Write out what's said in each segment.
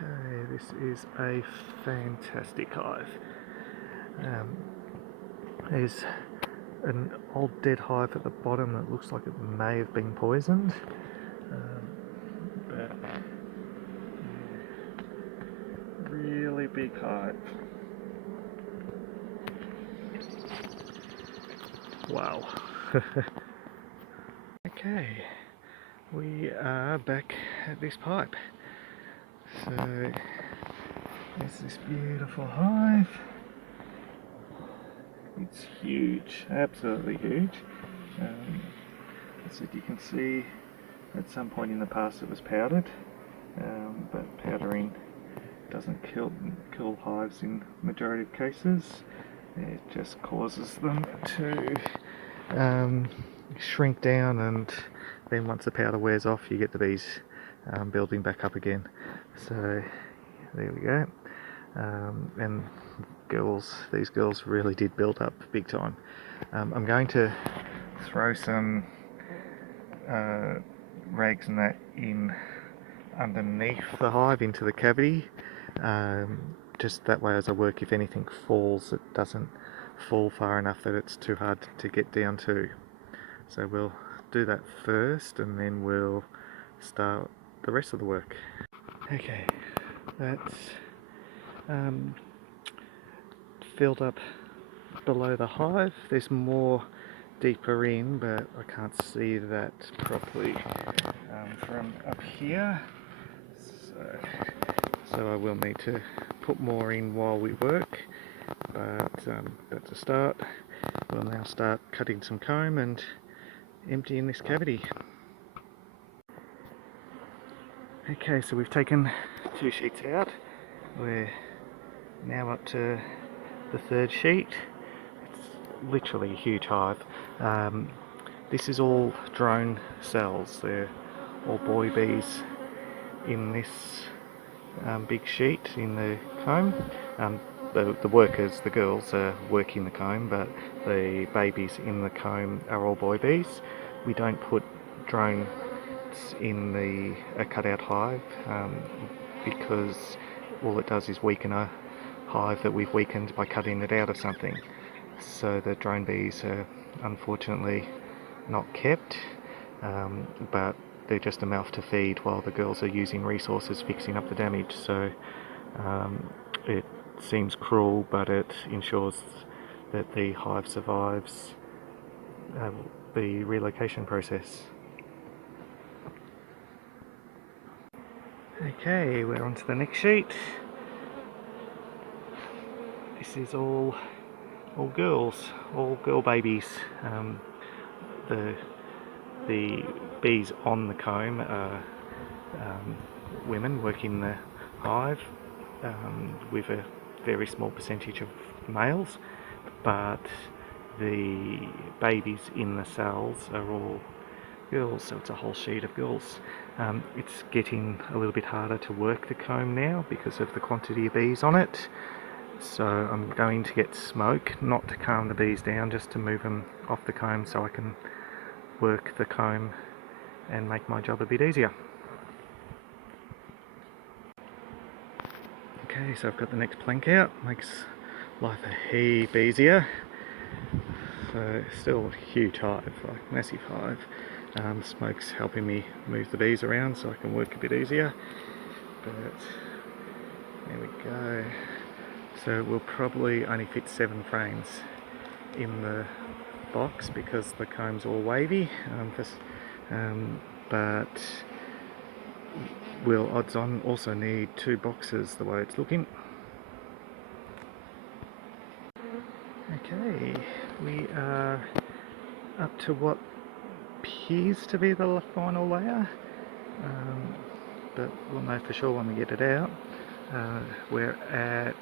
Okay, this is a fantastic hive. There's an old dead hive at the bottom that looks like it may have been poisoned. But yeah, really big hive. Wow. Okay, we are back at this pipe. So there's this beautiful hive. It's huge, absolutely huge. As you can see, at some point in the past it was powdered, but powdering doesn't kill hives in majority of cases. It just causes them to shrink down, and then once the powder wears off you get the bees building back up again. So there we go. And these girls really did build up big time. I'm going to throw some rags and that in underneath the hive into the cavity, just that way as I work, if anything falls, it doesn't fall far enough that it's too hard to get down to. So we'll do that first and then we'll start the rest of the work. Okay, that's filled up below the hive. There's more deeper in, but I can't see that properly from up here. So I will need to put more in while we work, but to start, we'll now start cutting some comb and emptying this cavity. Okay, so we've taken 2 sheets out. We're now up to the 3rd sheet. It's literally a huge hive. This is all drone cells. They're all boy bees in this big sheet in the comb. The workers, the girls, are working the comb, but the babies in the comb are all boy bees. We don't put drones in a cutout hive because all it does is weaken a hive that we've weakened by cutting it out of something. So the drone bees are unfortunately not kept, but they're just a mouth to feed while the girls are using resources fixing up the damage. So it seems cruel, but it ensures that the hive survives the relocation process. Okay, we're on to the next sheet. This is all girls, all girl babies. The bees on the comb are women working the hive, with a very small percentage of males, but the babies in the cells are all girls, so it's a whole sheet of girls. It's getting a little bit harder to work the comb now because of the quantity of bees on it, so I'm going to get smoke, not to calm the bees down, just to move them off the comb so I can work the comb and make my job a bit easier. Okay, so I've got the next plank out, makes life a heap easier. So still a huge hive, like massive hive. Smoke's helping me move the bees around so I can work a bit easier. But there we go. So we'll probably only fit 7 frames in the box because the comb's all wavy, but we'll odds on also need 2 boxes the way it's looking. Okay, we are up to what appears to be the final layer, but we'll know for sure when we get it out. We're at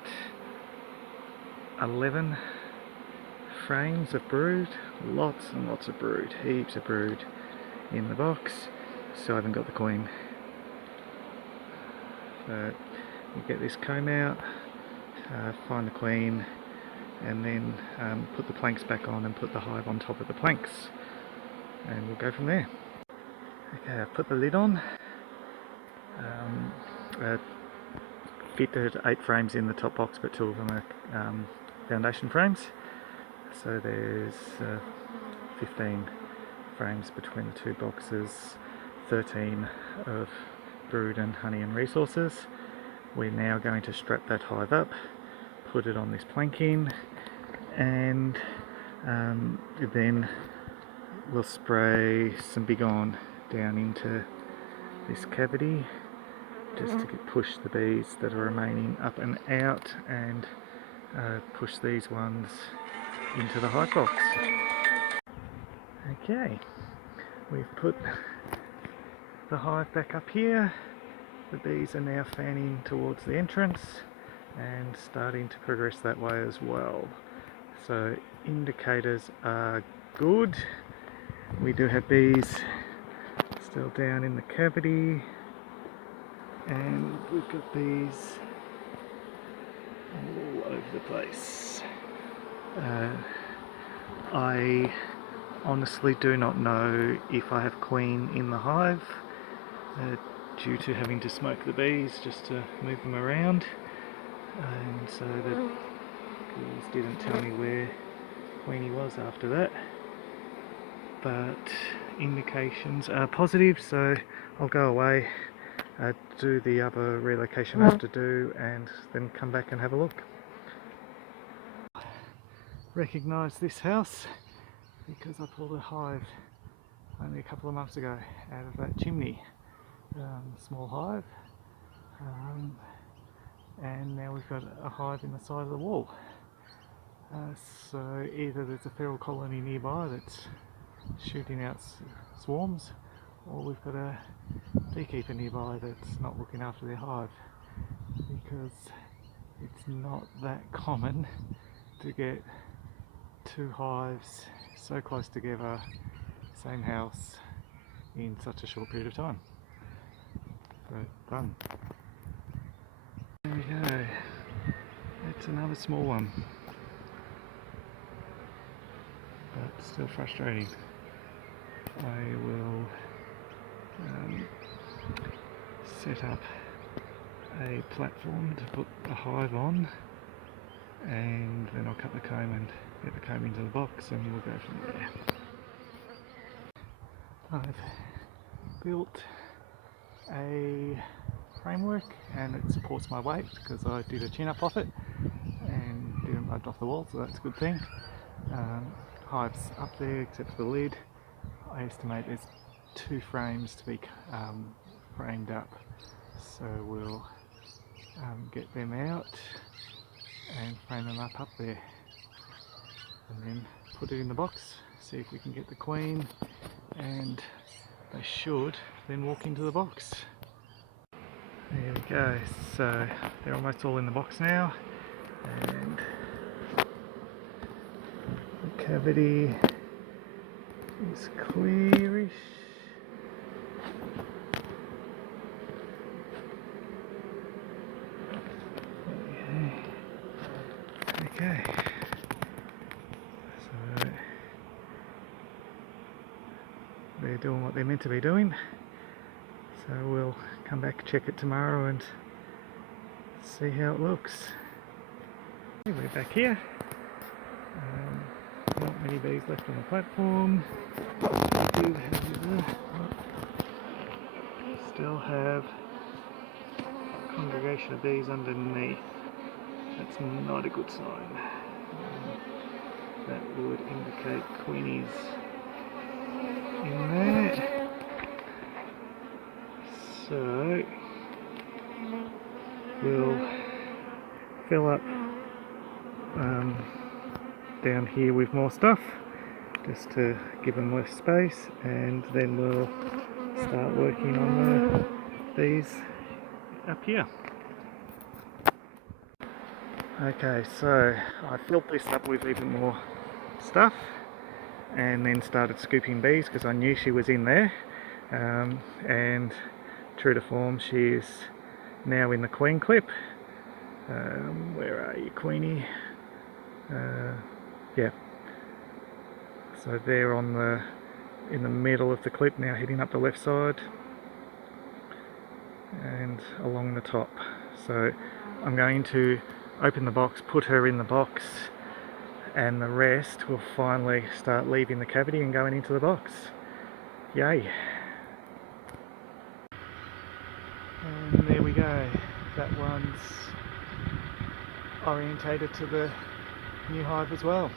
11 frames of brood, lots and lots of brood, heaps of brood in the box. Still haven't got the queen. So we'll get this comb out, find the queen, and then put the planks back on and put the hive on top of the planks, and we'll go from there. Okay, I've put the lid on. fitted 8 frames in the top box, but 2 of them are foundation frames. So there's 15 frames between the 2 boxes, 13 of brood and honey and resources. We're now going to strap that hive up, put it on this planking, and then we'll spray some Big On down into this cavity just to push the bees that are remaining up and out, and push these ones into the hive box. Okay, we've put the hive back up here. The bees are now fanning towards the entrance and starting to progress that way as well. So indicators are good. We do have bees still down in the cavity, and we've got bees all over the place. I honestly do not know if I have queen in the hive, due to having to smoke the bees just to move them around, and so the girls didn't tell me where Queenie was after that, but indications are positive, so I'll go away, do the other relocation I have to do, and then come back and have a look. Recognise this house because I pulled a hive only a couple of months ago out of that chimney. Small hive, and now we've got a hive in the side of the wall. So either there's a feral colony nearby that's shooting out swarms, or we've got a beekeeper nearby that's not looking after their hive, because it's not that common to get 2 hives so close together, same house, in such a short period of time. So done. There we go. It's another small one, but still frustrating. I will set up a platform to put the hive on, and then I'll cut the comb and get the comb into the box, and we'll go from there. I've built a framework and it supports my weight because I did a chin up off it and didn't budge off the wall, so that's a good thing. Hive's up there except for the lid. I estimate there's 2 frames to be framed up, so we'll get them out and frame them up there, and then put it in the box, see if we can get the queen, and they should then walk into the box. There we go, so they're almost all in the box now, and the cavity is clearish. Okay, so they're doing what they're meant to be doing, so we'll come back, check it tomorrow and see how it looks. We're back here. Not many bees left on the platform. Still have a congregation of bees underneath. That's not a good sign. That would indicate queenies in there. So we'll fill up down here with more stuff just to give them less space, and then we'll start working on the bees up here. Okay, so I filled this up with even more stuff and then started scooping bees because I knew she was in there, and true to form, she is now in the queen clip. Where are you, Queenie? Yeah, so they're in the middle of the clip now, heading up the left side and along the top. So I'm going to open the box, put her in the box, and the rest will finally start leaving the cavity and going into the box. Yay! And there we go. That one's orientated to the new hive as well.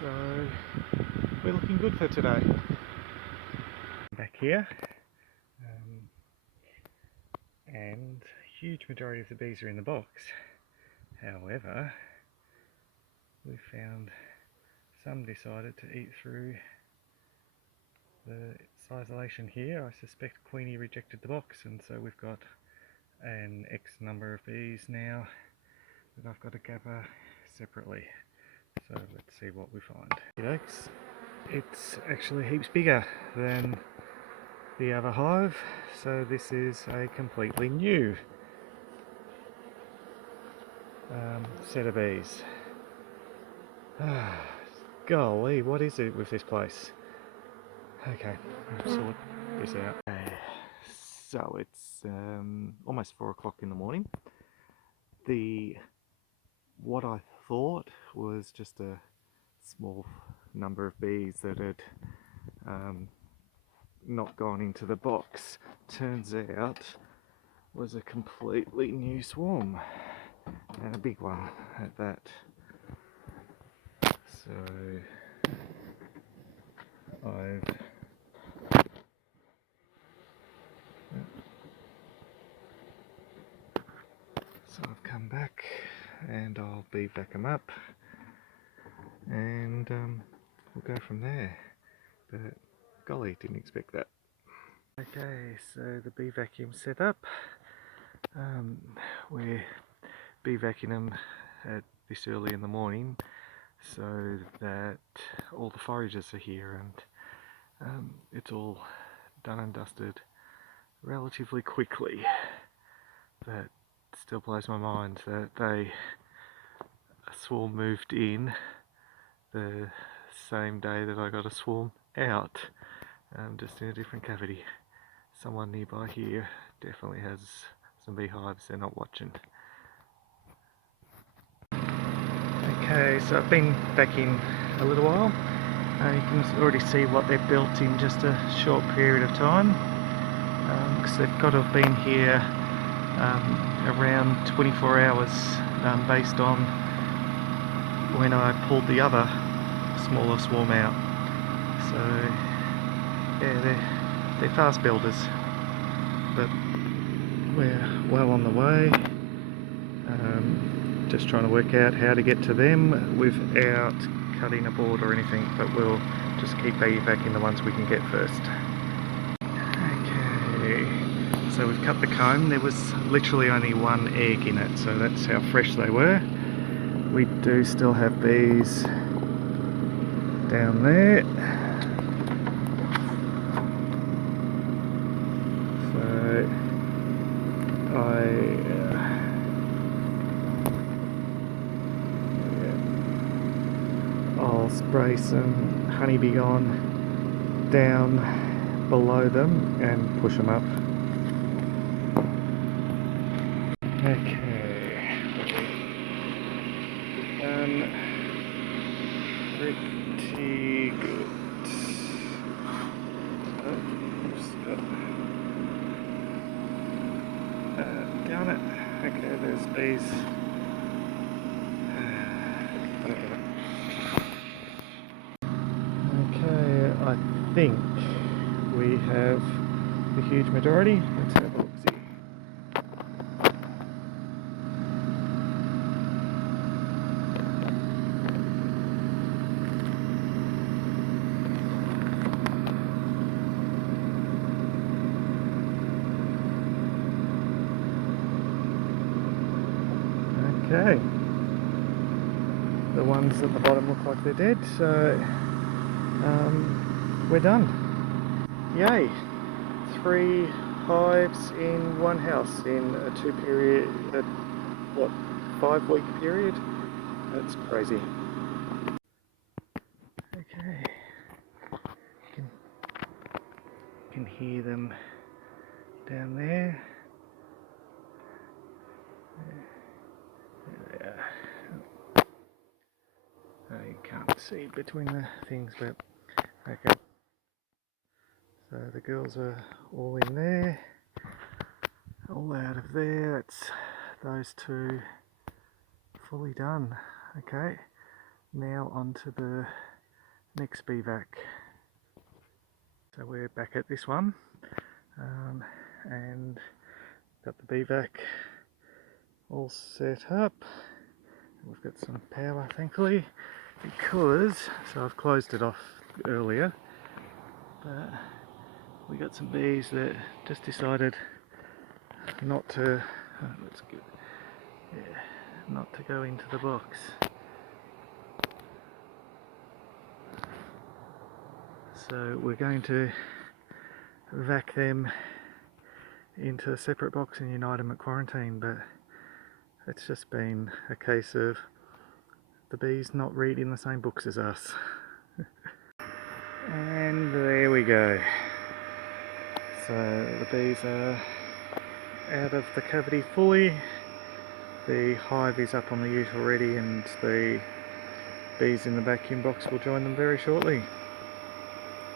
So we're looking good for today. Back here, and huge majority of the bees are in the box. However, we found some decided to eat through the isolation here. I suspect Queenie rejected the box, and so we've got an X number of bees now that I've got to gather separately. So let's see what we find. It's actually heaps bigger than the other hive, so this is a completely new set of bees. Golly, what is it with this place? Okay, let's sort this out. So it's almost 4 o'clock in the morning. What I thought was just a small number of bees that had not gone into the box, turns out was a completely new swarm, and a big one at that. So I've come back and I'll beeswax them up, and we'll go from there. But golly, didn't expect that. Okay, so the bee vacuum set up. We're bee vacuuming them at this early in the morning so that all the foragers are here, and it's all done and dusted relatively quickly. That still blows my mind that a swarm moved in the same day that I got a swarm out, just in a different cavity. Someone nearby here definitely has some beehives they're not watching. Okay, so I've been back in a little while. You can already see what they've built in just a short period of time, because they've got to have been here around 24 hours based on when I pulled the other smaller swarm out. So yeah, they're fast builders, but we're well on the way. Just trying to work out how to get to them without cutting a board or anything, but we'll just keep vacuuming the ones we can get first. Okay, so we've cut the comb. There was literally only one egg in it, so that's how fresh they were. We do still have bees down there. So I'll spray some honeybee on down below them and push them up. Okay, pretty good. Down it. Okay, there's bees. Okay, I think we have the huge majority. Let's have a look-see. Okay, the ones at the bottom look like they're dead, so we're done. Yay! 3 hives in one house in a 5-week period? That's crazy. Okay, you can hear them down there. see between the things, but okay. So the girls are all in there, all out of there. That's those two fully done. Okay, now on to the next bee vac. So we're back at this one, and got the bee vac all set up. We've got some power, thankfully, because, so I've closed it off earlier, but we got some bees that just decided not to, not to go into the box. So we're going to vac them into a separate box and unite them at quarantine, but it's just been a case of the bees not reading the same books as us. And there we go. So the bees are out of the cavity fully. The hive is up on the ute already, and the bees in the vacuum box will join them very shortly.